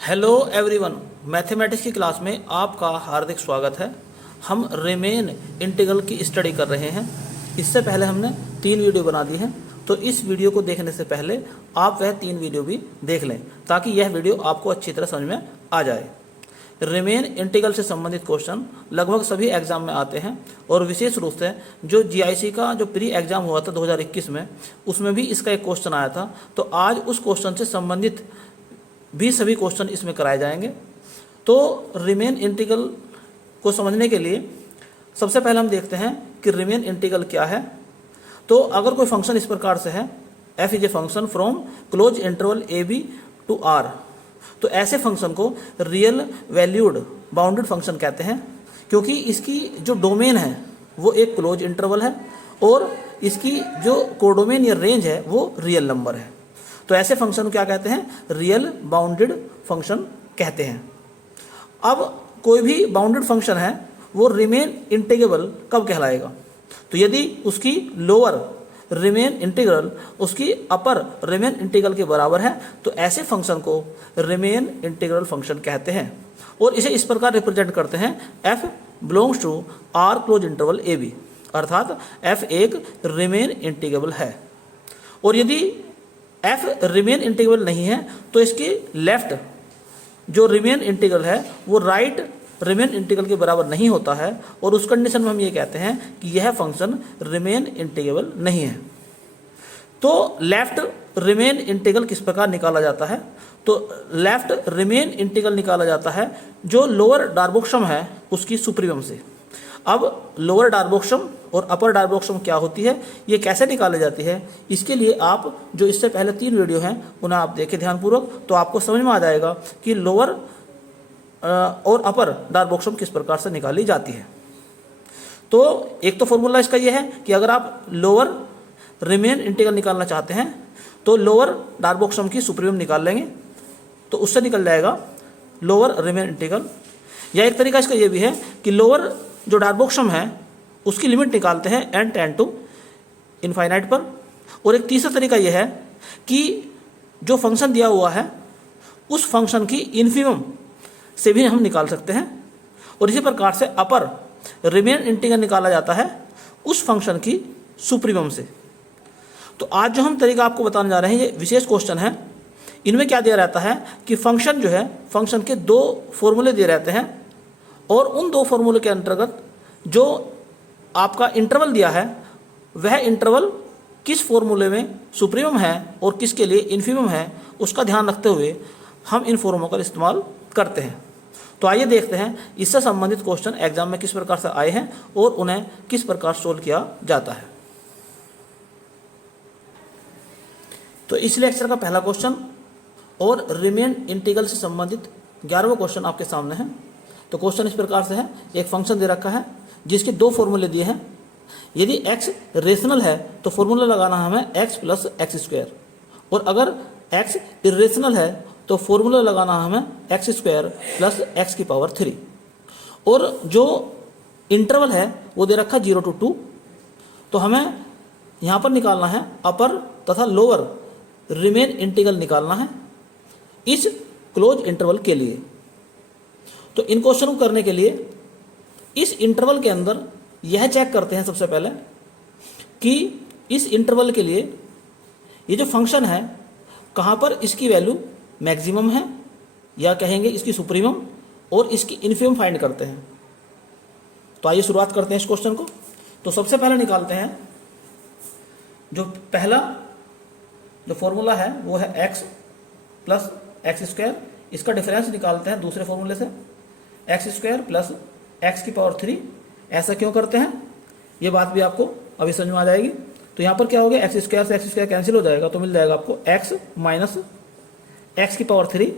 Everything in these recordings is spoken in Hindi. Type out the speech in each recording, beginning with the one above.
हेलो एवरीवन, मैथमेटिक्स की क्लास में आपका हार्दिक स्वागत है। हम रिमेन इंटीग्रल की स्टडी कर रहे हैं। इससे पहले हमने 3 वीडियो बना दी हैं, तो इस वीडियो को देखने से पहले आप वह 3 वीडियो भी देख लें ताकि यह वीडियो आपको अच्छी तरह समझ में आ जाए। रिमेन इंटीग्रल से संबंधित क्वेश्चन लगभग सभी एग्जाम में आते हैं और विशेष रूप से जो जीआईसी का जो प्री एग्जाम हुआ था 2021 में, उसमें भी इसका एक क्वेश्चन आया था। तो आज उस क्वेश्चन से संबंधित भी सभी क्वेश्चन इसमें कराए जाएंगे। तो रिमेन इंटीग्रल को समझने के लिए सबसे पहले हम देखते हैं कि रिमेन इंटीग्रल क्या है। तो अगर कोई फंक्शन इस प्रकार से है, f is a function from close interval A B to R, तो ऐसे फंक्शन को रियल वैल्यूड बाउंडेड फंक्शन कहते हैं, क्योंकि इसकी जो डोमेन है वो एक क्लोज इंटरवल है और इसकी जो कोडोमेन या रेंज है वो रियल नंबर है। तो ऐसे फंक्शन को क्या कहते हैं? रियल बाउंडेड फंक्शन कहते हैं। अब कोई भी बाउंडेड फंक्शन है वो रिमेन इंटीग्रेबल कब कहलाएगा? तो यदि उसकी लोअर रिमेन इंटीग्रल उसकी अपर रिमेन इंटीग्रल के बराबर है तो ऐसे फंक्शन को रिमेन इंटीग्रल फंक्शन कहते हैं और इसे इस प्रकार रिप्रेजेंट करते हैं, f belongs to R close interval A B, अर्थात f एक रिमेन इंटीग्रेबल है। और यदि f रिमेन इंटीग्रल नहीं है तो इसकी लेफ्ट जो रिमेन इंटीग्रल है वो राइट रिमेन इंटीग्रल के बराबर नहीं होता है और उस कंडीशन में हम ये कहते हैं कि यह फंक्शन रिमेन इंटीग्रेबल नहीं है। तो लेफ्ट रिमेन इंटीग्रल किस प्रकार निकाला जाता है? तो लेफ्ट रिमेन इंटीग्रल निकाला जाता है जो लोअर डार्बोक्सम है उसकी सुप्रीमम से। अब लोअर डार्बोक्सम और अपर डार्बोक्सम क्या होती है, ये कैसे निकाली जाती है, इसके लिए आप जो इससे पहले 3 वीडियो हैं उन्हें आप देखें ध्यानपूर्वक, तो आपको समझ में आ जाएगा कि लोअर और अपर डार्बोक्सम किस प्रकार से निकाली जाती है। तो एक तो फॉर्मूला इसका यह है कि अगर आप लोअर रिमेन इंटीग्रल निकालना चाहते हैं तो लोअर डार्बोक्सम की सुप्रीमम निकाल लेंगे, तो उससे निकल जाएगा लोअर रिमेन इंटीग्रल। या एक तरीका इसका यह भी है कि लोअर जो डार्बोक्सम है उसकी लिमिट निकालते हैं n टेंड टू इनफाइनाइट पर। और एक तीसरा तरीका यह है कि जो फंक्शन दिया हुआ है उस फंक्शन की इन्फिमम से भी हम निकाल सकते हैं और इसी प्रकार से अपर रिमेन इंटीग्रल निकाला जाता है उस फंक्शन की सुप्रीमम से। तो आज जो हम तरीका आपको बताने जा रहे हैं ये विशेष क्वेश्चन है। इनमें क्या दिया रहता है कि फंक्शन जो है, फंक्शन के 2 फॉर्मूले दिए रहते हैं और उन 2 फॉर्मूले के अंतर्गत जो आपका इंटरवल दिया है वह इंटरवल किस फॉर्मूले में सुप्रीमम है और किसके लिए इन्फीमम है, उसका ध्यान रखते हुए हम इन फॉर्मूलों का इस्तेमाल करते हैं। तो आइए देखते हैं इससे संबंधित क्वेश्चन एग्जाम में किस प्रकार से आए हैं और उन्हें किस प्रकार सोल्व किया जाता है। तो इस लेक्चर का पहला क्वेश्चन और रिमेन इंटीग्रल से संबंधित 11वां क्वेश्चन आपके सामने है। तो क्वेश्चन इस प्रकार से है, एक फंक्शन दे रखा है जिसके 2 फॉर्मूले दिए हैं। यदि x रेशनल है तो फॉर्मूला लगाना है हमें x प्लस एक्स स्क्वायर, और अगर x इरेशनल है तो फॉर्मूला लगाना है हमें एक्स स्क्वायर प्लस एक्स की पावर 3। और जो इंटरवल है वो दे रखा 0 to 2। तो हमें यहाँ पर निकालना है अपर तथा लोअर रिमेन इंटीग्रल निकालना है इस क्लोज इंटरवल के लिए। तो इन क्वेश्चन को करने के लिए इस इंटरवल के अंदर यह चेक करते हैं सबसे पहले कि इस इंटरवल के लिए ये जो फंक्शन है कहाँ पर इसकी वैल्यू मैक्सिमम है या कहेंगे इसकी सुप्रीमम और इसकी इन्फीमम फाइंड करते हैं। तो आइए शुरुआत करते हैं इस क्वेश्चन को। तो सबसे पहले निकालते हैं जो पहला जो फॉर्मूला है वो है x प्लस एक्स स्क्वायर, इसका डिफरेंस निकालते हैं दूसरे फॉर्मूले से एक्स स्क्वायर प्लस एक्स की पावर 3। ऐसा क्यों करते हैं ये बात भी आपको अभी समझ में आ जाएगी। तो यहाँ पर क्या हो गया, एक्स स्क्वायर से एक्स स्क्वायर कैंसिल हो जाएगा तो मिल जाएगा आपको x माइनस एक्स की पावर 3।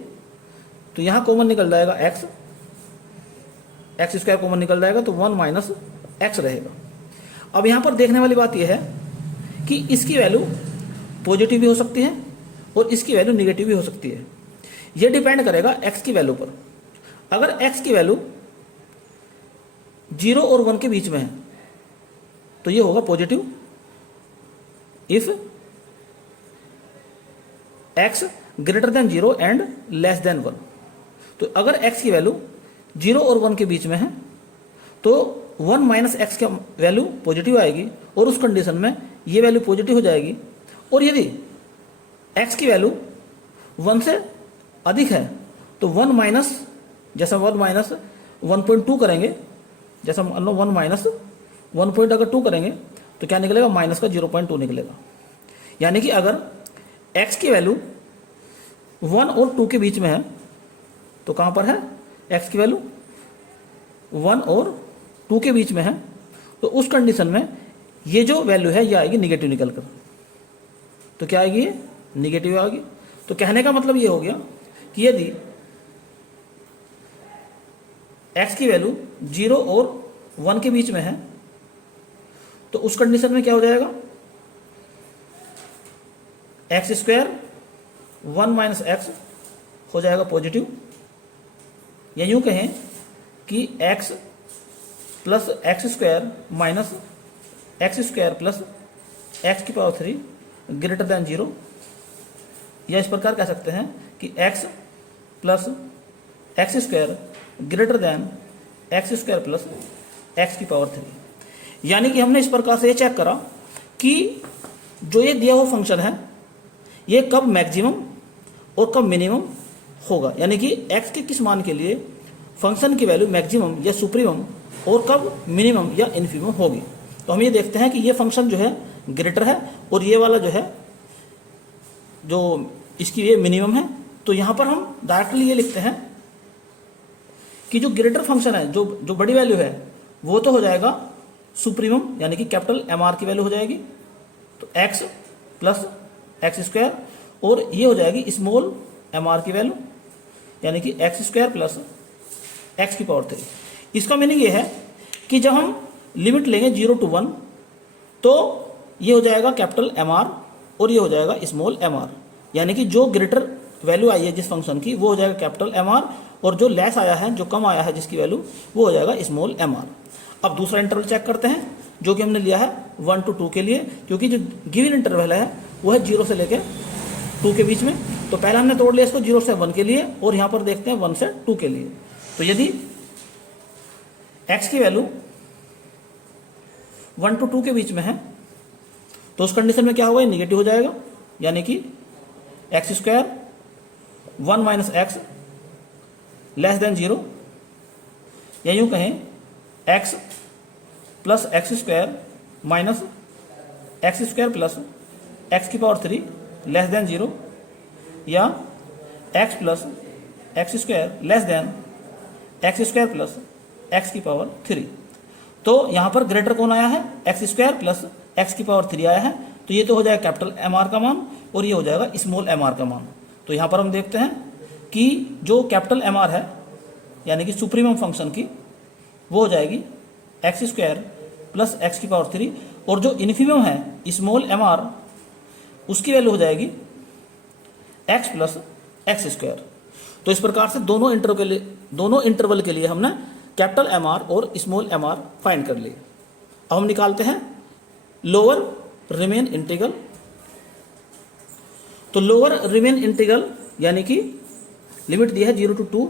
तो यहाँ कॉमन निकल जाएगा एक्स स्क्वायर कॉमन निकल जाएगा तो 1 माइनस एक्स रहेगा। अब यहाँ पर देखने वाली बात यह है कि इसकी वैल्यू पॉजिटिव भी हो सकती है और इसकी वैल्यू निगेटिव भी हो सकती है। ये डिपेंड करेगा x की वैल्यू पर। अगर x की वैल्यू 0 और 1 के बीच में है तो ये होगा positive. If x greater than 0 and less than 1, तो अगर x की वैल्यू 0 और 1 के बीच में है तो 1 माइनस एक्स की वैल्यू पॉजिटिव आएगी और उस कंडीशन में ये वैल्यू पॉजिटिव हो जाएगी। और यदि x की वैल्यू 1 से अधिक है तो 1 माइनस, जैसा 1 माइनस 1.2 करेंगे, जैसा मान लो 1 माइनस 1.2 करेंगे तो क्या निकलेगा, माइनस का 0.2 निकलेगा। यानी कि अगर x की वैल्यू 1 और 2 के बीच में है तो कहाँ पर है, x की वैल्यू 1 और 2 के बीच में है तो उस कंडीशन में ये जो वैल्यू है ये आएगी निगेटिव निकल कर। तो क्या आएगी, ये निगेटिव आएगी। तो कहने का मतलब ये हो गया कि यदि x की वैल्यू 0 और 1 के बीच में है तो उस कंडीशन में क्या हो जाएगा, एक्स स्क्वायर 1 माइनस एक्स हो जाएगा पॉजिटिव, या यूं कहें कि x plus x square minus X square plus x की पावर 3 ग्रेटर देन 0, या इस प्रकार कह सकते हैं कि x plus x square greater then x square plus x की पावर 3। यानी कि हमने इस प्रकार से ये चेक करा कि जो ये दिया हुआ फंक्शन है ये कब मैक्सिमम और कब मिनिमम होगा, यानी कि x के किस मान के लिए फंक्शन की वैल्यू मैक्सिमम या सुप्रीमम और कब मिनिमम या इन्फीमम होगी। तो हम ये देखते हैं कि ये फंक्शन जो है ग्रेटर है और ये वाला जो है जो इसकी ये मिनिमम है। तो यहाँ पर हम डायरेक्टली ये लिखते हैं कि जो ग्रेटर फंक्शन है, जो बड़ी वैल्यू है वो तो हो जाएगा सुप्रीमम, यानी कि कैपिटल MR की वैल्यू हो जाएगी, तो x प्लस एक्स स्क्वायर, और ये हो जाएगी स्मॉल MR की वैल्यू यानी कि एक्स स्क्वायर प्लस एक्स की पावर 3। इसका मीनिंग ये है कि जब हम लिमिट लेंगे 0 to 1 तो ये हो जाएगा कैपिटल MR और ये हो जाएगा स्मॉल MR, यानी कि जो ग्रेटर वैल्यू आई है जिस फंक्शन की वो हो जाएगा कैपिटल MR और जो लेस आया है, जो कम आया है जिसकी वैल्यू, वो हो जाएगा स्मॉल MR। अब दूसरा इंटरवल चेक करते हैं जो कि हमने लिया है 1 to 2 के लिए, क्योंकि जो गिवन इंटरवल है वो है 0 से लेकर 2 के बीच में। तो पहले हमने तोड़ लिया इसको 0 से 1 के लिए और यहाँ पर देखते हैं 1 से 2 के लिए। तो यदि x की वैल्यू 1 to 2 के बीच में है तो उस कंडीशन में क्या होगा, निगेटिव हो जाएगा, यानी कि x square 1 minus x less than 0, या यूं कहें x plus x square minus X square plus x की पावर 3 लेस देन 0, या x plus x square less than x square plus x की पावर 3। तो यहाँ पर ग्रेटर कौन आया है, एक्स स्क्वायर प्लस एक्स की पावर 3 आया है, तो ये तो हो जाएगा कैपिटल MR का मान और ये हो जाएगा स्मॉल MR का मान। तो यहाँ पर हम देखते हैं कि जो कैपिटल MR है यानी कि सुप्रीमम फंक्शन की वो हो जाएगी एक्स स्क्वायर प्लस एक्स की पावर 3, और जो इन्फीमम है स्मॉल MR उसकी वैल्यू हो जाएगी एक्स प्लस एक्स स्क्वायर। तो इस प्रकार से दोनों इंटरवल के लिए हमने कैपिटल MR और स्मॉल MR फाइंड कर लिए। अब हम निकालते हैं लोअर रिमेन इंटीग्रल। तो लोअर रिमेन इंटीग्रल यानी कि लिमिट दी है 0 to 2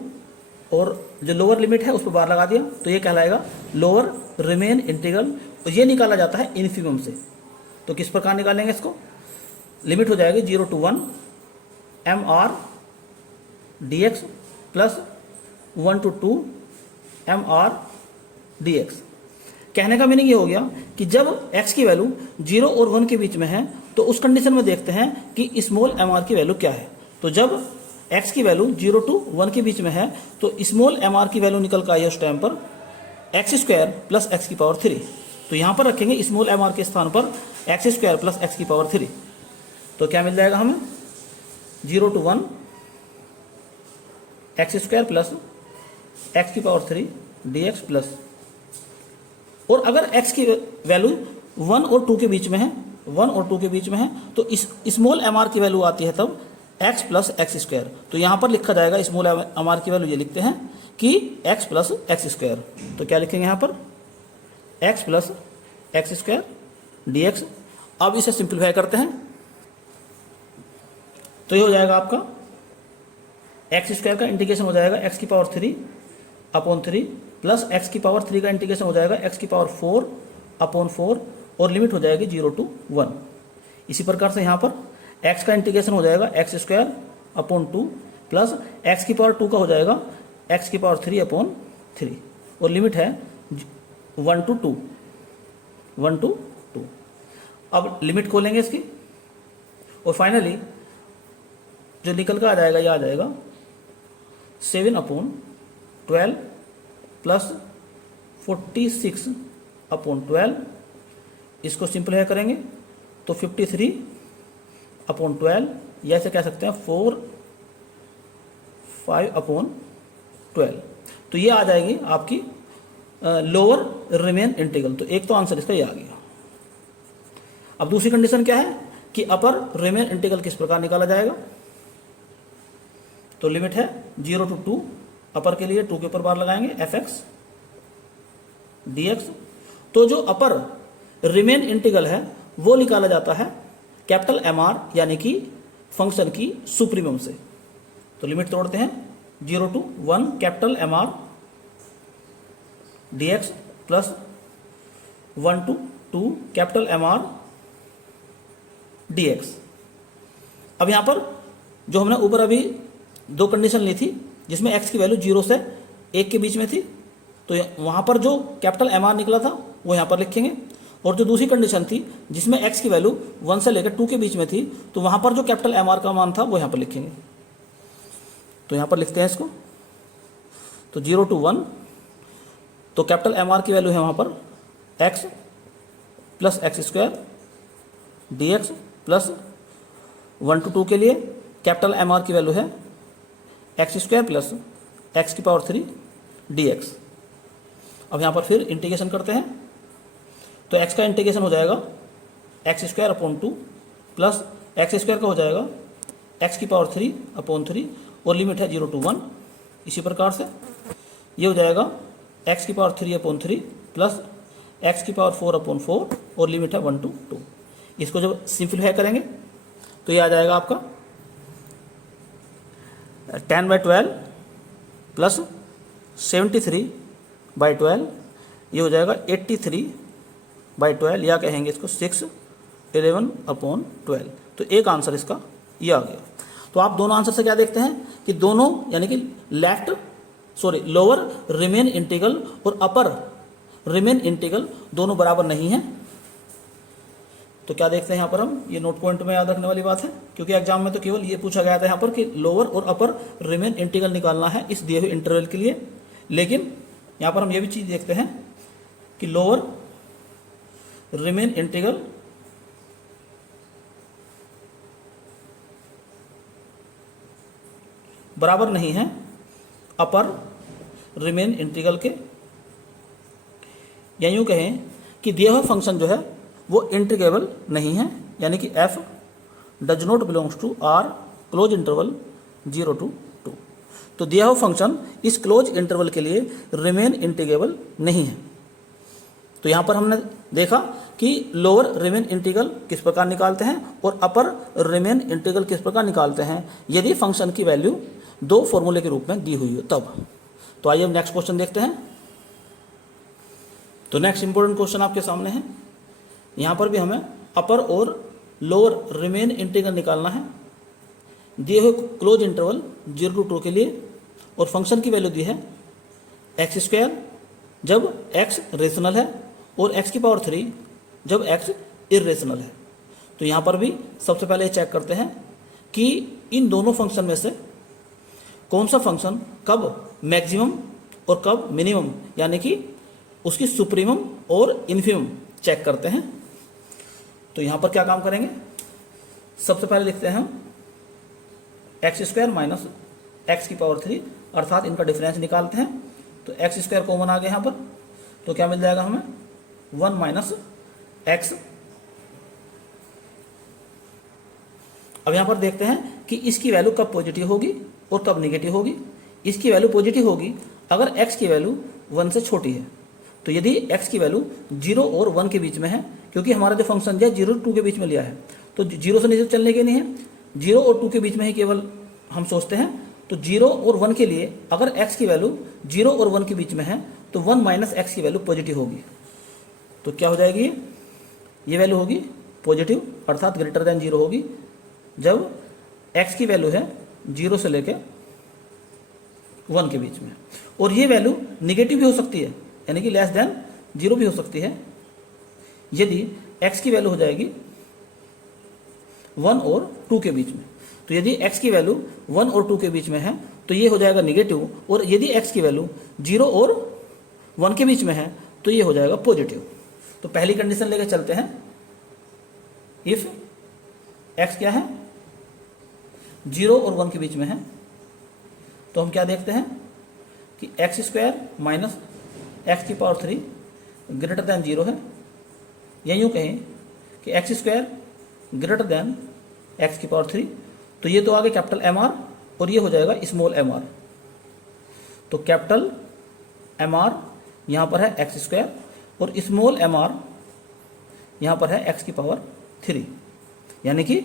और जो लोअर लिमिट है उस पर बार लगा दिया, तो ये कहलाएगा लोअर रिमेन इंटीग्रल। तो ये निकाला जाता है इन्फीमम से। तो किस प्रकार निकालेंगे इसको, लिमिट हो जाएगी 0 to 1 MR dx plus 1 to 2 MR dx। कहने का मीनिंग ये हो गया कि जब x की वैल्यू 0 और 1 के बीच में है तो उस कंडीशन में देखते हैं कि स्मॉल MR की वैल्यू क्या है। तो जब x की वैल्यू 0 to 1 के बीच में है तो स्मॉल MR की वैल्यू निकल कर आई है उस टाइम पर एक्स स्क्वायर प्लस एक्स की पावर 3। तो यहाँ पर रखेंगे स्मॉल MR के स्थान पर एक्स स्क्वायर प्लस एक्स की पावर 3। तो क्या मिल जाएगा हमें, 0 to 1 x square plus x की पावर 3 dx प्लस, और अगर x की वैल्यू 1 और 2 के बीच में है, 1 और 2 के बीच में है तो इस स्मॉल MR की वैल्यू आती है तब x प्लस एक्स स्क्वायर। तो यहाँ पर लिखा जाएगा स्मॉल MR की वैल्यू ये लिखते हैं कि x प्लस एक्स स्क्वायर। तो क्या लिखेंगे यहाँ पर, x plus x square dx। अब इसे सिंप्लीफाई करते हैं तो ये हो जाएगा आपका एक्स स्क्वायर का इंटीग्रेशन हो जाएगा एक्स की पावर 3 अपॉन 3 प्लस एक्स की पावर 3 का इंटीग्रेशन हो जाएगा एक्स की पावर 4 अपॉन 4 और लिमिट हो जाएगी 0 to 1। इसी प्रकार से यहाँ पर एक्स का इंटीग्रेशन हो जाएगा x square upon 2 plus x की पावर 2 का हो जाएगा एक्स की पावर 3 अपॉन 3 और लिमिट है 1 to 2। अब लिमिट खोलेंगे इसकी और फाइनली जो निकल कर आ जाएगा यह आ जाएगा 7 अपॉन 12 प्लस 46 अपॉन 12। इसको सिंपलीफाई करेंगे तो 53 अपॉन 12 या ऐसे कह सकते हैं 5 अपॉन 12। तो ये आ जाएगी आपकी लोअर रिमेन इंटीग्रल। तो एक तो आंसर इसका ये आ गया। अब दूसरी कंडीशन क्या है कि अपर रिमेन इंटीग्रल किस प्रकार निकाला जाएगा। तो लिमिट है 0 to 2, अपर के लिए 2 के ऊपर बार लगाएंगे fx dx। तो जो अपर रिमेन इंटीग्रल है वो निकाला जाता है कैपिटल MR यानी कि फंक्शन की सुप्रीमम से। तो लिमिट तोड़ते हैं 0 to 1 capital MR dx plus 1 to 2 capital MR dx। अब यहां पर जो हमने ऊपर अभी दो कंडीशन ली थी जिसमें x की वैल्यू 0 से 1 के बीच में थी, तो वहां पर जो कैपिटल MR निकला था वो यहां पर लिखेंगे। और जो दूसरी कंडीशन थी जिसमें x की वैल्यू 1 से लेकर 2 के बीच में थी, तो वहां पर जो कैपिटल MR का मान था वो यहां पर लिखेंगे। तो यहां पर लिखते हैं इसको। तो 0 to 1 तो कैपिटल MR की वैल्यू है वहां पर x plus x square dx plus 1 to 2 के लिए कैपिटल MR की वैल्यू है एक्स स्क्वायर प्लस एक्स की पावर 3 dx। अब यहाँ पर फिर इंटीग्रेशन करते हैं तो x का इंटीग्रेशन हो जाएगा x square upon 2 plus x square का हो जाएगा एक्स की पावर 3 अपॉन 3 और लिमिट है 0 to 1। इसी प्रकार से ये हो जाएगा एक्स की पावर 3 अपॉन 3 प्लस एक्स की पावर 4 अपॉन 4 और लिमिट है 1 to 2। इसको जब सिंप्लीफाई करेंगे तो ये आ जाएगा आपका 10/12 प्लस 73/12, ये हो जाएगा 83/12 या कहेंगे इसको 611/12। तो एक आंसर इसका ये आ गया। तो आप दोनों आंसर से क्या देखते हैं कि दोनों यानी कि लोअर रिमेन इंटीग्रल और अपर रिमेन इंटीग्रल दोनों बराबर नहीं है। तो क्या देखते हैं यहाँ पर हम, ये नोट पॉइंट में याद रखने वाली बात है क्योंकि एग्जाम में तो केवल ये पूछा गया था यहाँ पर कि लोअर और अपर रिमेन इंटीग्रल निकालना है इस दिए हुए इंटरवल के लिए। लेकिन यहाँ पर हम ये भी चीज़ देखते हैं कि लोअर रिमेन इंटीग्रल बराबर नहीं है अपर रिमेन इंटीग्रल के, या यूँ कहें कि दिया हुआ फंक्शन जो है वो इंटीग्रेबल नहीं है, यानी कि f does not belongs to R close interval 0 to 2। तो दिया हुआ फंक्शन इस क्लोज इंटरवल के लिए रिमेन इंटीग्रेबल नहीं है। तो यहाँ पर हमने देखा कि लोअर रिमेन इंटीग्रल किस प्रकार निकालते हैं और अपर रिमेन इंटीग्रल किस प्रकार निकालते हैं यदि फंक्शन की वैल्यू दो फॉर्मूले के रूप में दी हुई हो तब। तो आइए हम नेक्स्ट क्वेश्चन देखते हैं। तो नेक्स्ट इंपॉर्टेंट क्वेश्चन आपके सामने है। यहाँ पर भी हमें अपर और लोअर रिमेन इंटीग्रल निकालना है दिए हुए क्लोज इंटरवल 0 to 2 के लिए, और फंक्शन की वैल्यू दी है एक्स स्क्वायर जब x रेशनल है और x की पावर 3 जब x इरेशनल है। तो यहाँ पर भी सबसे पहले चेक करते हैं कि इन दोनों फंक्शन में से कौन सा फंक्शन कब मैक्सिमम और कब मिनिमम यानी कि उसकी सुप्रीमम और इन्फिमम चेक करते हैं। तो यहाँ पर क्या काम करेंगे, सबसे पहले लिखते हैं हम एक्स स्क्वायर माइनस एक्स की पावर 3 अर्थात इनका डिफरेंस निकालते हैं। तो एक्स स्क्वायर कॉमन आ गया यहाँ पर, तो क्या मिल जाएगा हमें 1 माइनस एक्स। अब यहाँ पर देखते हैं कि इसकी वैल्यू कब पॉजिटिव होगी और कब निगेटिव होगी। इसकी वैल्यू पॉजिटिव होगी अगर x की वैल्यू 1 से छोटी है। तो यदि x की वैल्यू 0 और 1 के बीच में है, क्योंकि हमारा जो फंक्शन है 0 2 के बीच में लिया है, तो 0 से नीचे चलने के नहीं है, 0 और 2 के बीच में ही केवल हम सोचते हैं तो 0 और 1 के लिए अगर x की वैल्यू 0 और 1 के बीच में है तो 1 माइनस एक्स की वैल्यू पॉजिटिव होगी। तो क्या हो जाएगी, ये वैल्यू होगी पॉजिटिव अर्थात ग्रेटर देन 0 होगी जब x की वैल्यू है 0 से लेकर 1 के बीच में। और ये वैल्यू निगेटिव भी हो सकती है, यानी कि लेस देन 0 भी हो सकती है यदि x की वैल्यू हो जाएगी 1 और 2 के बीच में। तो यदि x की वैल्यू 1 और 2 के बीच में है तो ये हो जाएगा निगेटिव, और यदि x की वैल्यू 0 और 1 के बीच में है तो ये हो जाएगा पॉजिटिव। तो पहली कंडीशन लेकर चलते हैं, इफ x क्या है 0 और 1 के बीच में है तो हम क्या देखते हैं कि एक्स स्क्वायर माइनस एक्स की पावर 3 ग्रेटर देन 0 है, या यूँ कहें कि x square greater then x की पावर 3। तो ये तो आगे कैपिटल एम आर और ये हो जाएगा स्मॉल एम आर। तो कैपिटल एम आर यहाँ पर है एक्स स्क्वायर और स्मॉल एम आर यहाँ पर है एक्स की पावर 3, यानी कि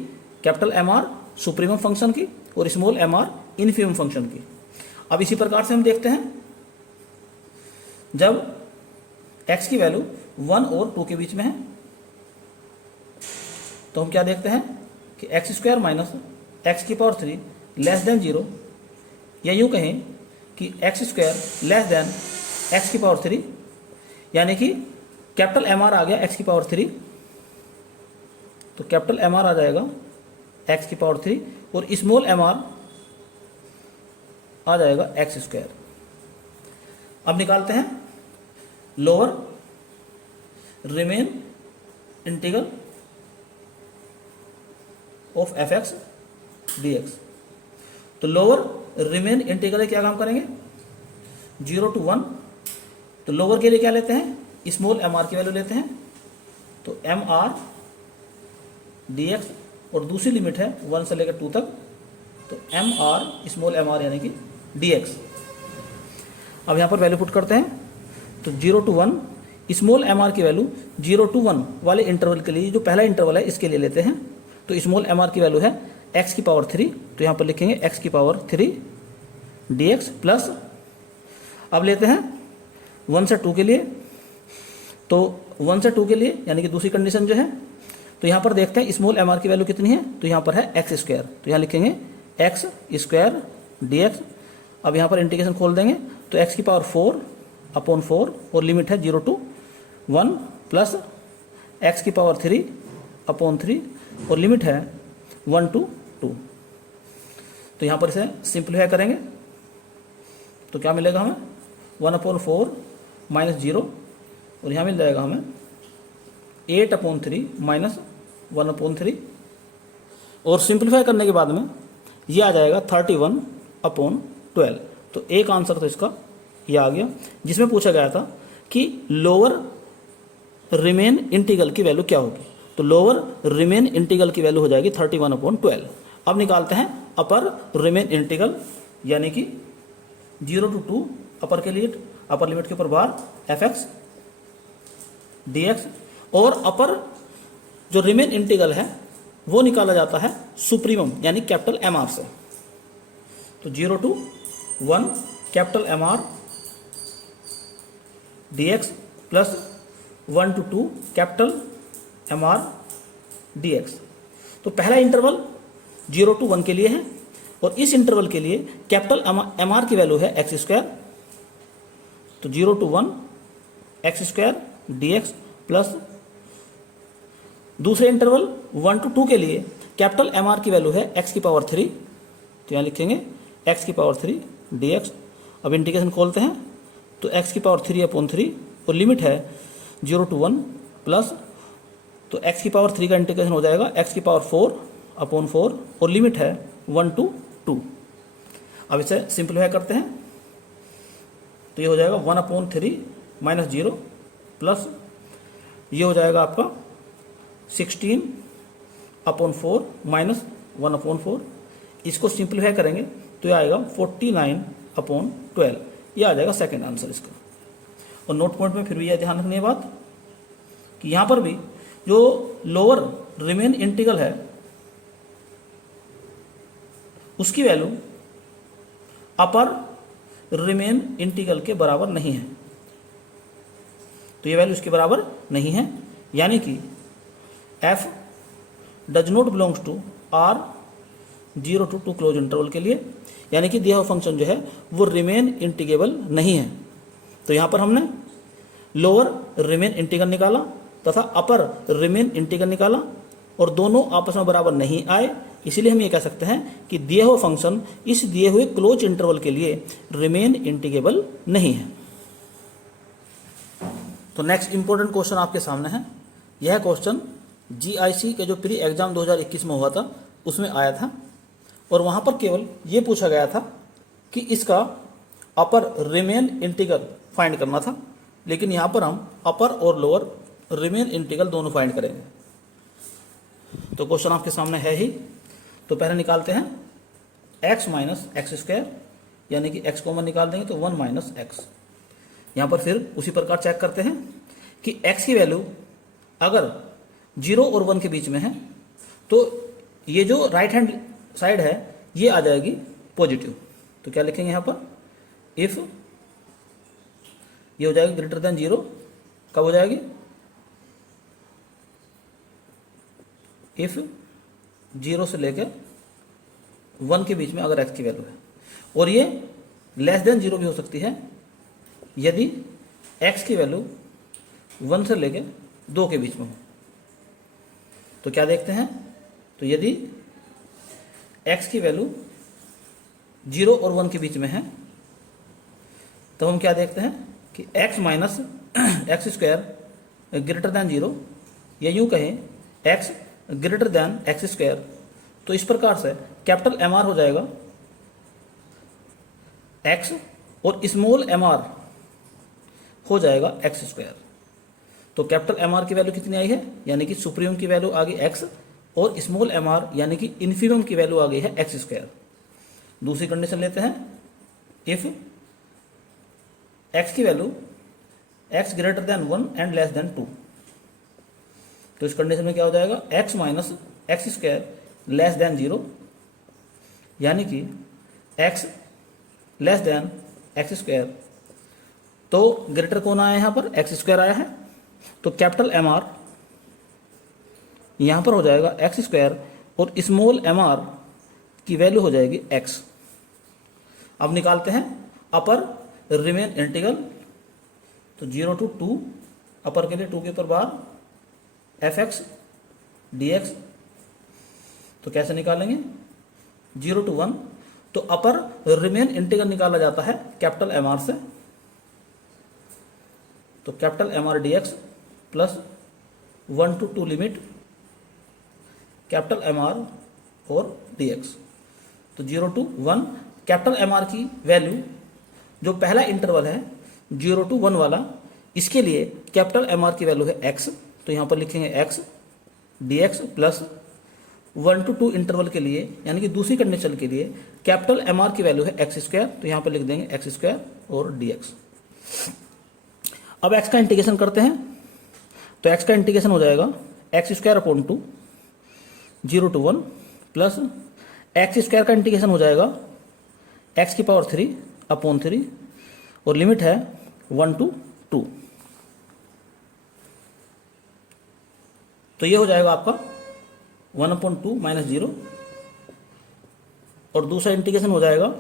capital M R supremum function की और small M R infimum function की। अब इसी प्रकार से हम देखते हैं जब x की वैल्यू 1 और 2 के बीच में है तो हम क्या देखते हैं कि एक्स स्क्वायर माइनस एक्स की पावर 3 लेस देन 0, या यूँ कहें कि x square less than x की पावर 3, यानी कि कैपिटल एम आर आ गया एक्स की पावर 3, तो कैपिटल एम आर आ जाएगा एक्स की पावर 3 और स्मॉल एम आर आ जाएगा एक्स स्क्वायर। अब निकालते हैं lower remain integral of F x D x. तो लोअर रिमेन इंटीग्रल क्या काम करेंगे 0 to 1। तो लोअर के लिए क्या लेते हैं स्मॉल एम आर की वैल्यू लेते हैं, तो एम आर डी एक्स और दूसरी लिमिट है 1 से लेकर 2 तक, तो M R small M R यानी कि डी एक्स। अब यहाँ पर वैल्यू पुट करते हैं, तो 0 to 1 स्मॉल एम आर की वैल्यू 0 to 1 वाले इंटरवल के लिए जो पहला इंटरवल है इसके लिए लेते हैं। तो स्मॉल एम आर की वैल्यू है एक्स की पावर 3, तो यहाँ पर लिखेंगे एक्स की पावर 3 डी एक्स प्लस, अब लेते हैं 1 से 2 के लिए, तो 1 से 2 के लिए यानी कि दूसरी कंडीशन जो है, तो यहाँ पर देखते हैं स्मॉल एम आर की वैल्यू कितनी है, तो यहाँ पर है एक्स स्क्वायर, तो यहाँ लिखेंगे एक्स स्क्वायर डी एक्स। अब यहाँ पर इंटीग्रेशन खोल देंगे तो एक्स की पावर 4 अपॉन 4 और लिमिट है 0 to 1 प्लस एक्स की पावर 3 अपॉन 3 और लिमिट है 1 to 2। तो यहाँ पर इसे सिंप्लीफाई करेंगे तो क्या मिलेगा हमें 1 अपॉन 4 माइनस 0 और यहाँ मिल जाएगा हमें 8 अपॉन 3 माइनस 1 अपॉन 3 और सिंप्लीफाई करने के बाद में ये आ जाएगा 31 अपॉन 12। तो एक आंसर तो इसका ये आ गया जिसमें पूछा गया था कि लोअर रिमेन इंटीग्रल की वैल्यू क्या होगी। तो लोअर रिमेन इंटीग्रल की वैल्यू हो जाएगी 31 अपॉन 12। अब निकालते हैं अपर रिमेन इंटीग्रल, यानी कि 0 to 2 अपर के लिए अपर लिमिट के ऊपर बार एफ एक्स डी एक्स, और अपर जो रिमेन इंटीग्रल है वो निकाला जाता है सुप्रीमम यानी कैपिटल एम आर से। तो 0 to 1 capital M R d x plus 1 to 2 capital M R d x. तो पहला इंटरवल 0 to 1 के लिए है और इस इंटरवल के लिए कैपिटल एम आर की वैल्यू है एक्स स्क्वायर, तो 0 to 1 x square D x plus दूसरे इंटरवल 1 to 2 के लिए कैपिटल एम आर की वैल्यू है एक्स की पावर 3, तो यहाँ लिखेंगे एक्स की पावर 3 डी एक्स। अब इंटीग्रेशन खोलते हैं तो एक्स की पावर 3 अपॉन 3 और लिमिट है 0 to 1 प्लस, तो एक्स की पावर 3 का इंटीग्रेशन हो जाएगा एक्स की पावर 4 अपॉन 4 और लिमिट है 1 to 2। अब इसे सिंप्लीफाई करते हैं तो ये हो जाएगा 1 अपॉन 3 माइनस 0 प्लस ये हो जाएगा आपका 16 अपॉन 4 माइनस 1 अपॉन 4। इसको सिंप्लीफाई करेंगे तो ये आएगा 49 अपॉन 12। ये आ जाएगा सेकेंड आंसर इसका। और नोट पॉइंट में फिर भी यह ध्यान रखनी है बात कि यहाँ पर भी जो लोअर रिमेन इंटीग्रल है उसकी वैल्यू अपर रिमेन इंटीग्रल के बराबर नहीं है। तो ये वैल्यू इसके बराबर नहीं है, यानी कि f does not belongs to R 0 to 2 close interval के लिए, यानी कि दिया हुआ फंक्शन जो है वो रिमेन इंटीग्रेबल नहीं है। तो यहाँ पर हमने लोअर रिमेन इंटीग्रल निकाला तथा अपर रिमेन इंटीग्रल निकाला और दोनों आपस में बराबर नहीं आए, इसीलिए हम ये कह सकते हैं कि दिया हुआ फंक्शन इस दिए हुए क्लोज इंटरवल के लिए रिमेन इंटीग्रेबल नहीं है। तो नेक्स्ट इंपॉर्टेंट क्वेश्चन आपके सामने है। यह क्वेश्चन GIC के जो प्री एग्जाम 2021 में हुआ था उसमें आया था और वहां पर केवल ये पूछा गया था कि इसका अपर रिमेन इंटीग्रल फाइंड करना था, लेकिन यहां पर हम अपर और लोअर रिमेन इंटीग्रल दोनों फाइंड करेंगे। तो क्वेश्चन आपके सामने है ही। तो पहले निकालते हैं x माइनस एक्स स्क्वायर, यानी कि x कॉमन निकाल देंगे तो 1 माइनस एक्स। यहाँ पर फिर उसी प्रकार चेक करते हैं कि x की वैल्यू अगर 0 और 1 के बीच में है तो ये जो राइट हैंड साइड है ये आ जाएगी पॉजिटिव। तो क्या लिखेंगे यहाँ पर, इफ ये हो जाएगी ग्रेटर देन 0, कब हो जाएगी, इफ 0 से लेकर 1 के बीच में अगर x की वैल्यू है, और ये लेस देन 0 भी हो सकती है यदि x की वैल्यू 1 से लेकर 2 के बीच में हो। तो क्या देखते हैं, तो यदि x की वैल्यू 0 और 1 के बीच में है तो हम क्या देखते हैं कि x minus X square greater than 0, या यूं कहें x greater than x square. तो इस प्रकार से कैपिटल MR हो जाएगा x और स्मॉल mr हो जाएगा एक्स स्क्वायर। तो कैपिटल MR की वैल्यू कितनी आई है, यानी कि सुप्रीम की वैल्यू आ गई x और स्मॉल mr यानी कि इन्फीमम की वैल्यू आ गई है एक्स स्क्वायर। दूसरी कंडीशन लेते हैं, इफ x की value x greater than 1 and less than 2। तो इस कंडीशन में क्या हो जाएगा, x minus X square less than 0, यानी कि x less than x square. तो ग्रेटर कौन आया है यहाँ पर, एक्स स्क्वायर आया है। तो कैपिटल MR यहाँ पर हो जाएगा एक्स स्क्वायर और स्मॉल mr की वैल्यू हो जाएगी x। अब निकालते हैं अपर रिमेन इंटीग्रल। तो 0 to 2, अपर के लिए 2 के ऊपर बार fx dx। तो कैसे निकालेंगे, 0 to 1। तो अपर रिमेन इंटीग्रल निकाला जाता है कैपिटल MR से। तो capital MR dx plus 1 to 2 limit capital MR और dx। तो 0 to 1 कैपिटल MR की वैल्यू जो पहला इंटरवल है 0 to 1 वाला, इसके लिए कैपिटल MR की वैल्यू है x। तो यहाँ पर लिखेंगे x dx plus 1 to 2 interval के लिए, यानी कि दूसरी कंडीशन के लिए कैपिटल MR की वैल्यू है एक्स स्क्वायर। तो यहाँ पर लिख देंगे एक्स स्क्वायर और dx। अब x का इंटीग्रेशन करते हैं। तो x का इंटीग्रेशन हो जाएगा x square upon 2 0 to 1 plus x square का इंटीग्रेशन हो जाएगा x की पावर 3 अपॉन 3 और लिमिट है 1 to 2। तो ये हो जाएगा आपका 1/2 माइनस 0 और दूसरा इंटीग्रेशन हो जाएगा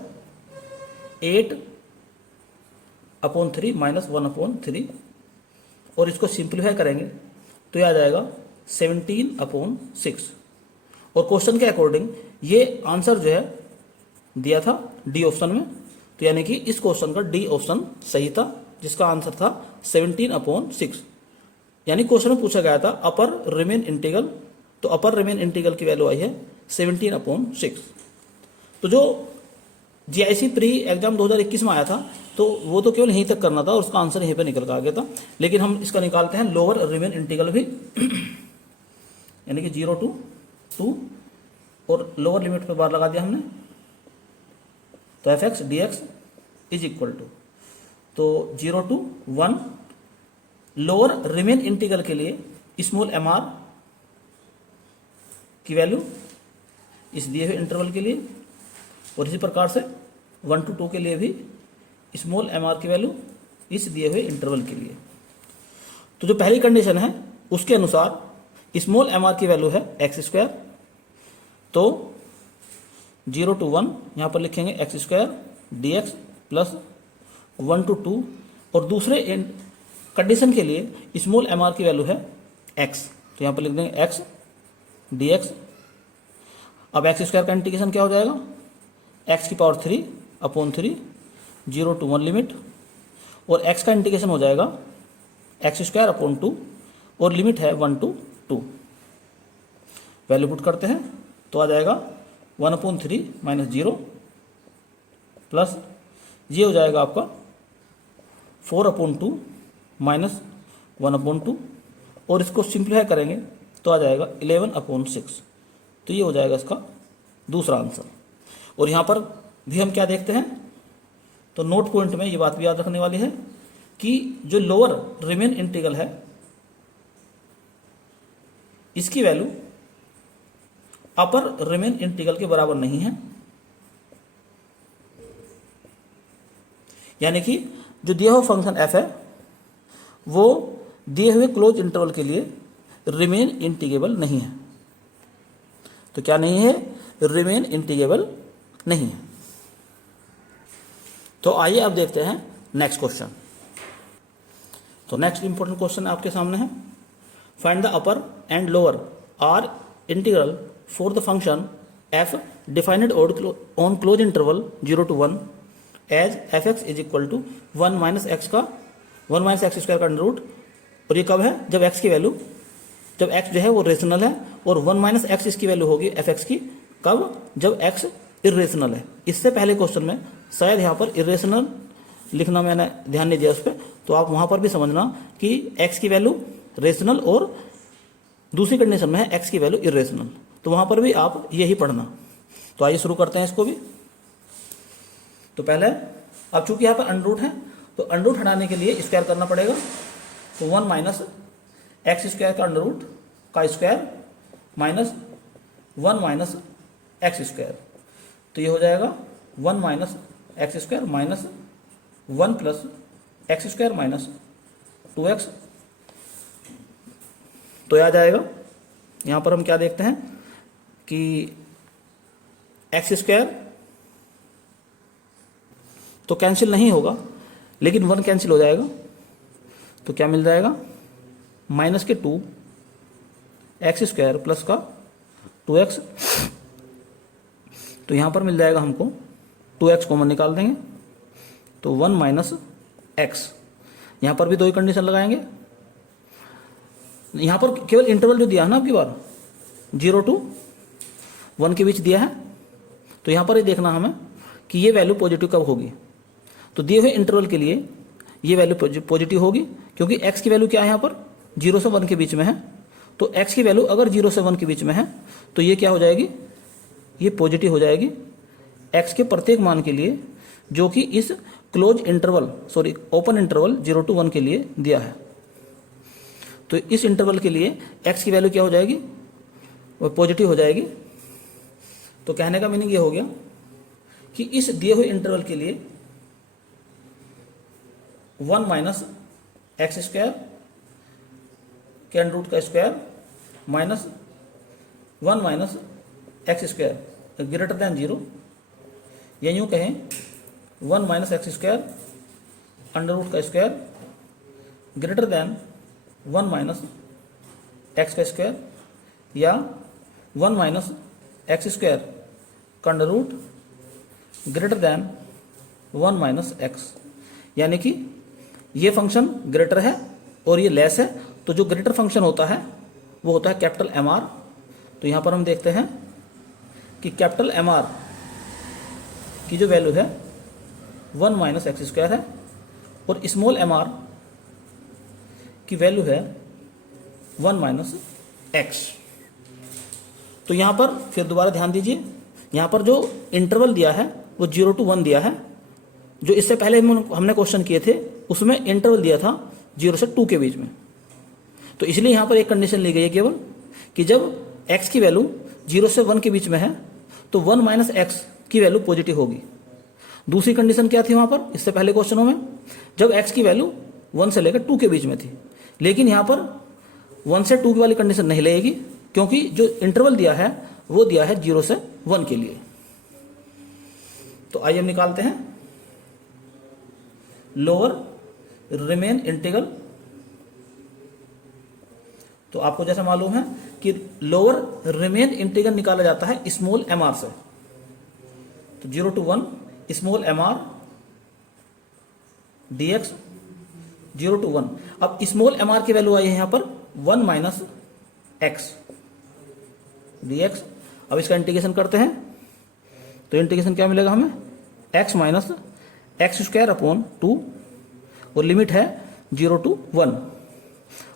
8/3 माइनस 1/3 और इसको सिंप्लीफाई करेंगे तो ये आ जाएगा 17/6। और क्वेश्चन के अकॉर्डिंग ये आंसर जो है दिया था डी ऑप्शन में। तो यानी कि इस क्वेश्चन का डी ऑप्शन सही था, जिसका आंसर था 17/6। यानी क्वेश्चन में पूछा गया था अपर रिमेन इंटीग्रल, तो अपर रिमेन इंटीग्रल की वैल्यू आई है 17/6। तो जो GIC प्री एग्जाम 2021 में आया था तो वो तो केवल यहीं तक करना था और उसका आंसर यहीं पे निकल कर आ गया था। लेकिन हम इसका निकालते हैं लोअर रिमेन इंटीग्रल भी यानी कि 0 to 2 और लोअर लिमिट पे बार लगा दिया हमने। तो fx dx is equal to, तो 0 to 1 लोअर रिमेन इंटीग्रल के लिए स्मॉल mr की वैल्यू इस दिए हुए इंटरवल के लिए, और इसी प्रकार से 1 to 2 के लिए भी स्मॉल mr की वैल्यू इस दिए हुए इंटरवल के लिए। तो जो पहली कंडीशन है उसके अनुसार स्मॉल mr की वैल्यू है x², तो 0 to 1 यहाँ पर लिखेंगे x² dx प्लस 1 to 2, और दूसरे कंडीशन के लिए स्मॉल mr की वैल्यू है x, तो यहाँ पर लिख देंगे x dx। अब x² का इंटीग्रेशन क्या हो जाएगा, x⁻³ 0 to 1 लिमिट, और x का इंटीग्रेशन हो जाएगा x²/2 और लिमिट है 1 to 2। वैल्यू पुट करते हैं तो आ जाएगा 1/3 - 0 प्लस ये हो जाएगा आपका 4/2 - 1/2, और इसको सिंप्लीफाई करेंगे तो आ जाएगा 11/6। तो ये हो जाएगा इसका दूसरा आंसर। और यहाँ पर भी हम क्या देखते हैं, तो नोट पॉइंट में ये बात भी याद रखने वाली है कि जो लोअर रिमेन इंटीग्रल है इसकी वैल्यू अपर रिमेन इंटीग्रल के बराबर नहीं है। यानी कि जो दिया हुआ फंक्शन f है वो दिए हुए क्लोज इंटरवल के लिए रिमेन इंटीग्रेबल नहीं है। तो क्या नहीं है, रिमेन इंटीग्रेबल नहीं है। तो आइए अब देखते हैं नेक्स्ट क्वेश्चन। तो नेक्स्ट इंपॉर्टेंट क्वेश्चन आपके सामने है, find the upper and lower R integral for the function f defined on close interval 0 to 1 as f(x) = 1 - x का 1 - x² का अंडर रूट। और ये कब है, जब x की वैल्यू, जब x जो है वो रेशनल है, और 1 - x इसकी वैल्यू होगी f(x) की, कब, जब x इरेशनल है। इससे पहले क्वेश्चन में शायद यहाँ पर इरेशनल लिखना मैंने ध्यान नहीं दिया उस पर, तो आप वहाँ पर भी समझना कि x की वैल्यू रेशनल और दूसरी कंडीशन में है x की वैल्यू इरेशनल, तो वहाँ पर भी आप यही पढ़ना। तो आइए शुरू करते हैं इसको भी। तो पहले अब चूंकि यहाँ पर अंडर रूट है तो अंडर रूट हटाने के लिए स्क्वायर करना पड़ेगा, तो 1 - x² का अंडर रूट का स्क्वायर माइनस 1 - x², तो ये हो जाएगा 1 - x² minus 1 + x² minus 2x। तो आ जाएगा, यहाँ पर हम क्या देखते हैं कि x² तो कैंसिल नहीं होगा, लेकिन 1 कैंसिल हो जाएगा, तो क्या मिल जाएगा, -2 x² प्लस का 2x। तो यहाँ पर मिल जाएगा हमको 2x कॉमन निकाल देंगे, तो 1 - x। यहाँ पर भी दो ही कंडीशन लगाएंगे। यहाँ पर केवल इंटरवल जो दिया है ना आपकी बार 0 to 1 के बीच दिया है, तो यहाँ पर ये देखना हमें कि ये वैल्यू पॉजिटिव कब होगी। तो दिए हुए इंटरवल के लिए ये वैल्यू पॉजिटिव होगी, क्योंकि x की वैल्यू क्या है यहाँ पर 0 से 1 के बीच में है। तो x की वैल्यू अगर 0 से 1 के बीच में है तो ये क्या हो जाएगी, ये पॉजिटिव हो जाएगी x के प्रत्येक मान के लिए जो कि इस close interval open interval 0 to 1 के लिए दिया है। तो इस इंटरवल के लिए x की वैल्यू क्या हो जाएगी, वो पॉजिटिव हो जाएगी। तो कहने का मीनिंग ये हो गया कि इस दिए हुए इंटरवल के लिए 1 - x² के अंडर रूट का square minus 1 - x² greater than 0, या यूँ कहें 1 - x² अंडर रूट का स्क्वायर ग्रेटर देन 1 - x का स्क्वायर, या 1 - x² का under root greater than 1 - x। यानी कि ये फंक्शन ग्रेटर है और ये लेस है, तो जो ग्रेटर फंक्शन होता है वो होता है कैपिटल MR। तो यहाँ पर हम देखते हैं कि कैपिटल MR की जो वैल्यू है 1 - x² है, और स्मॉल mr की वैल्यू है 1 - x। तो यहाँ पर फिर दोबारा ध्यान दीजिए, यहाँ पर जो इंटरवल दिया है वो 0 to 1 दिया है। जो इससे पहले हमने क्वेश्चन किए थे उसमें इंटरवल दिया था 0 से 2 के बीच में। तो इसलिए यहाँ पर एक कंडीशन ली गई है केवल कि जब x की वैल्यू 0 से 1 के बीच में है तो 1 - x की वैल्यू पॉजिटिव होगी। दूसरी कंडीशन क्या थी वहां पर इससे पहले क्वेश्चनों में, जब x की वैल्यू 1 से लेकर 2 के बीच में थी। लेकिन यहां पर 1 से 2 की वाली कंडीशन नहीं लगेगी, क्योंकि जो इंटरवल दिया है वो दिया है 0 से 1 के लिए। तो आइए हम निकालते हैं लोअर रिमेन इंटीग्रल। तो आपको जैसा मालूम है कि लोअर रिमेन इंटीग्रल निकाला जाता है स्मॉल mr से। तो 0 to 1 small mr dx 0 to 1। अब स्मॉल mr की वैल्यू आई है यहां पर 1 माइनस एक्स dx। अब इसका इंटीग्रेशन करते हैं तो इंटीग्रेशन क्या मिलेगा हमें, x minus X square upon 2 और लिमिट है 0 to 1।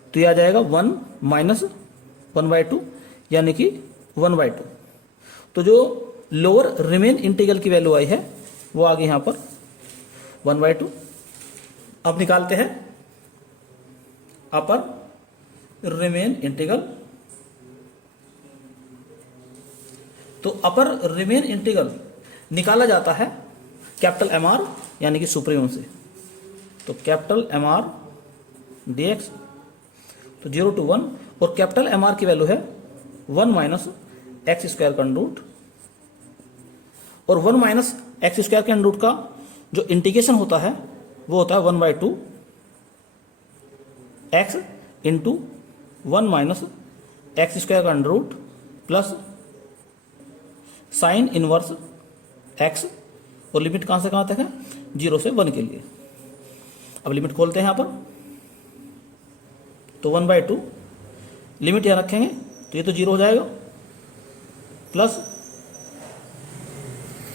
तो यह आ जाएगा 1 माइनस 1/2 यानी कि 1/2। तो जो लोअर रिमेन इंटीग्रल की वैल्यू आई है वो आ गई यहां पर 1/2। अब निकालते हैं अपर रिमेन इंटीग्रल। तो अपर रिमेन इंटीग्रल निकाला जाता है कैपिटल MR यानी कि सुप्रीमम से। तो कैपिटल MR dx तो 0 to 1 और कैपिटल MR की वैल्यू है 1 माइनस एक्स स्क्वायर का अंडर, और 1 माइनस एक्स स्क्वायर के अंडर का जो इंटीग्रेशन होता है वो होता है 1/2 X into 1 minus X square का under root plus sine inverse X, और लिमिट कहां से कहां तक है, 0 से 1 के लिए। अब लिमिट खोलते हैं यहां पर, तो 1/2 लिमिट यहां रखेंगे तो ये तो 0 हो जाएगा, प्लस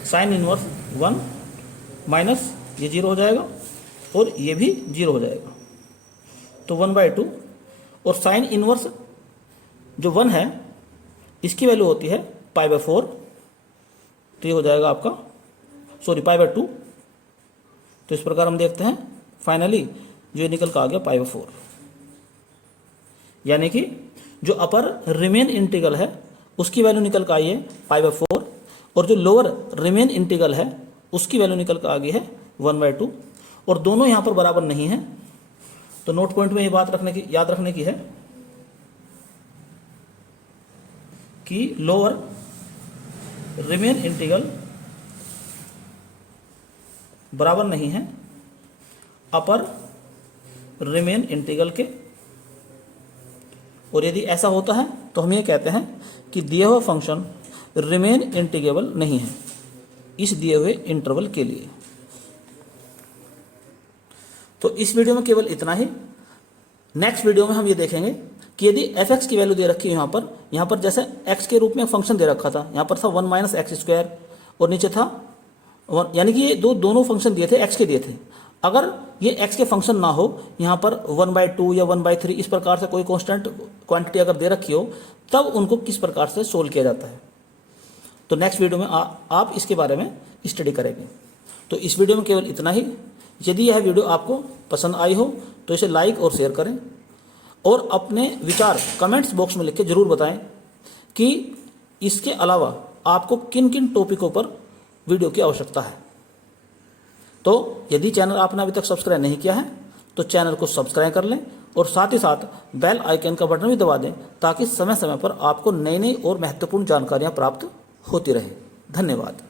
साइन इनवर्स 1 माइनस ये 0 हो जाएगा और ये भी 0 हो जाएगा। तो 1/2 और साइन इनवर्स जो 1 है इसकी वैल्यू होती है π/4। तो ये हो जाएगा आपका π/2। तो इस प्रकार हम देखते हैं फाइनली जो निकल का आ गया π/4, यानी कि जो अपर रिमेन इंटीग्रल है उसकी वैल्यू निकल कर आई है π/4 और जो लोअर रिमेन इंटीग्रल है उसकी वैल्यू निकल कर आ गई है 1/2, और दोनों यहां पर बराबर नहीं है। तो नोट पॉइंट में ये बात याद रखने की है कि लोअर रिमेन इंटीग्रल बराबर नहीं है अपर रिमेन इंटीग्रल के। और यदि ऐसा होता है तो हम ये कहते हैं कि दिए हुए फंक्शन रिमेन इंटीग्रेबल नहीं है इस दिए हुए इंटरवल के लिए। तो इस वीडियो में केवल इतना ही। नेक्स्ट वीडियो में हम ये देखेंगे कि यदि f(x) की वैल्यू दे रखी है यहाँ पर जैसे x के रूप में फंक्शन दे रखा था, यहाँ पर था 1 माइनस एक्स स्क्वायर और नीचे था 1, यानी कि ये दोनों फंक्शन दिए थे x के दिए थे। अगर ये x के फंक्शन ना हो, यहाँ पर 1/2 या 1/3 इस प्रकार से कोई कांस्टेंट क्वांटिटी अगर दे रखी हो, तब उनको किस प्रकार से सोल्व किया जाता है। तो नेक्स्ट वीडियो में आप इसके बारे में स्टडी करेंगे। तो इस वीडियो में केवल इतना ही। यदि यह वीडियो आपको पसंद आई हो तो इसे लाइक और शेयर करें और अपने विचार कमेंट्स बॉक्स में लिख के जरूर बताएं कि इसके अलावा आपको किन किन टॉपिकों पर वीडियो की आवश्यकता है। तो यदि चैनल आपने अभी तक सब्सक्राइब नहीं किया है तो चैनल को सब्सक्राइब कर लें और साथ ही साथ बेल आइकन का बटन भी दबा दें ताकि समय समय पर आपको नई नई और महत्वपूर्ण जानकारियां प्राप्त होती रहे। धन्यवाद।